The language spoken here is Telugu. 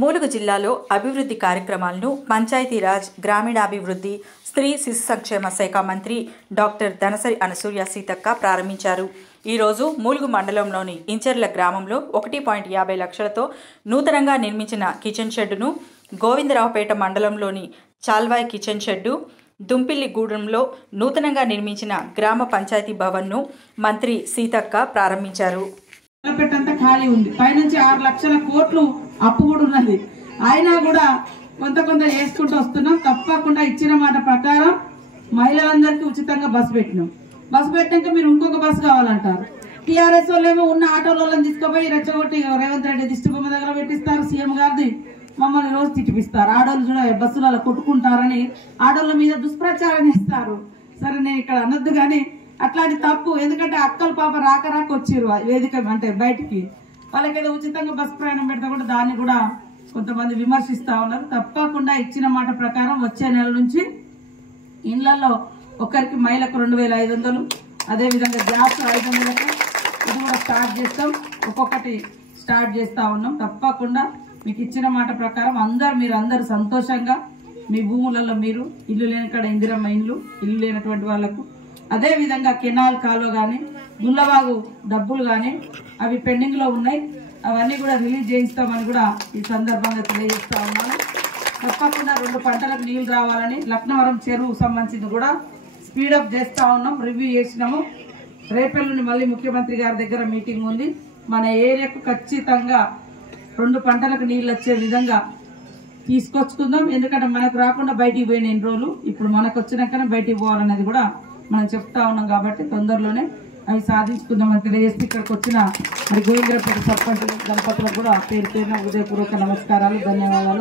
ములుగు జిల్లాలో అభివృద్ధి కార్యక్రమాలను పంచాయతీరాజ్ గ్రామీణాభివృద్ధి స్త్రీ శిశు సంక్షేమ శాఖ మంత్రి డాక్టర్ ధనసరి అనసూయ సీతక్క ప్రారంభించారు. ఈరోజు ములుగు మండలంలోని ఇంచర్ల గ్రామంలో 1.50 లక్షలతో నూతనంగా నిర్మించిన కిచెన్ షెడ్డును, గోవిందరావుపేట మండలంలోని చాల్వాయ్ కిచెన్ షెడ్డు, దుంపిల్లిగూడెంలో నూతనంగా నిర్మించిన గ్రామ పంచాయతీ భవన్ను మంత్రి సీతక్క ప్రారంభించారు. ఖాళీ ఉంది, పైనుంచి 6 లక్షల కోట్లు అప్పు కూడా ఉన్నది. అయినా కూడా కొంత చేసుకుంటూ వస్తున్నాం. తప్పకుండా ఇచ్చిన మాట ప్రకారం మహిళలందరికీ ఉచితంగా బస్సు పెట్టినాం. బస్సు పెట్టాక మీరు ఇంకొక బస్సు కావాలంటారు. టీఆర్ఎస్ వాళ్ళేమో ఉన్న ఆటోలను తీసుకుపోయి రెచ్చగొట్టి రేవంత్ రెడ్డి దిష్టి బొమ్మ దగ్గర పెట్టిస్తారు. సీఎం గారిది మమ్మల్ని రోజు తిట్టిపిస్తారు. ఆడోళ్ళు చూడ బస్సులలో కొట్టుకుంటారని ఆడోళ్ళ మీద దుష్ప్రచారం చేస్తారు. సరే, నేను ఇక్కడ అనొద్దు కానీ అట్లాంటి తప్పు. ఎందుకంటే అక్కల పాప రాక వచ్చిర్రు వేదిక అంటే బయటికి, వాళ్ళకేదో ఉచితంగా బస్సు ప్రయాణం పెడితే కూడా దాన్ని కూడా కొంతమంది విమర్శిస్తా ఉన్నారు. తప్పకుండా ఇచ్చిన మాట ప్రకారం వచ్చే నెల నుంచి ఇళ్లలో ఒకరికి మహిళకు 2500, అదేవిధంగా గ్యాస్ 500, ఇది కూడా స్టార్ట్ చేస్తాం. ఒక్కొక్కటి స్టార్ట్ చేస్తా ఉన్నాం. తప్పకుండా మీకు ఇచ్చిన మాట ప్రకారం మీరందరూ సంతోషంగా మీ భూములలో మీరు ఇల్లు లేని కాడ ఇందిరమ్మ ఇల్లు లేనటువంటి వాళ్లకు, అదేవిధంగా కెనాల్ కాలువ కానీ గుల్లబాగు డబ్బులు కానీ అవి పెండింగ్ లో ఉన్నాయి, అవన్నీ కూడా రిలీజ్ చేయిస్తామని కూడా ఈ సందర్భంగా తెలియజేస్తా ఉన్నాను. తప్పకుండా 2 పంటలకు నీళ్లు రావాలని లక్నవరం చెరువు సంబంధించింది కూడా స్పీడప్ చేస్తా ఉన్నాం. రివ్యూ చేసినాము. రేపెల్లుండి మళ్ళీ ముఖ్యమంత్రి గారి దగ్గర మీటింగ్ ఉంది. మన ఏరియాకు ఖచ్చితంగా 2 పంటలకు నీళ్ళు వచ్చే విధంగా తీసుకొచ్చుకుందాం. ఎందుకంటే మనకు రాకుండా బయటికి పోయిన ఎన్ని రోజులు, ఇప్పుడు మనకు వచ్చినాకనే బయటికి పోవాలనేది కూడా మనం చెప్తా ఉన్నాం. కాబట్టి తొందరలోనే అవి సాధించుకుందామని తెలియజేస్తే ఇక్కడికి వచ్చిన మరి గోవిందరావుపేట సర్పంచ్ దంపతులకు కూడా పేరు పేరున హృదయపూర్వక నమస్కారాలు, ధన్యవాదాలు.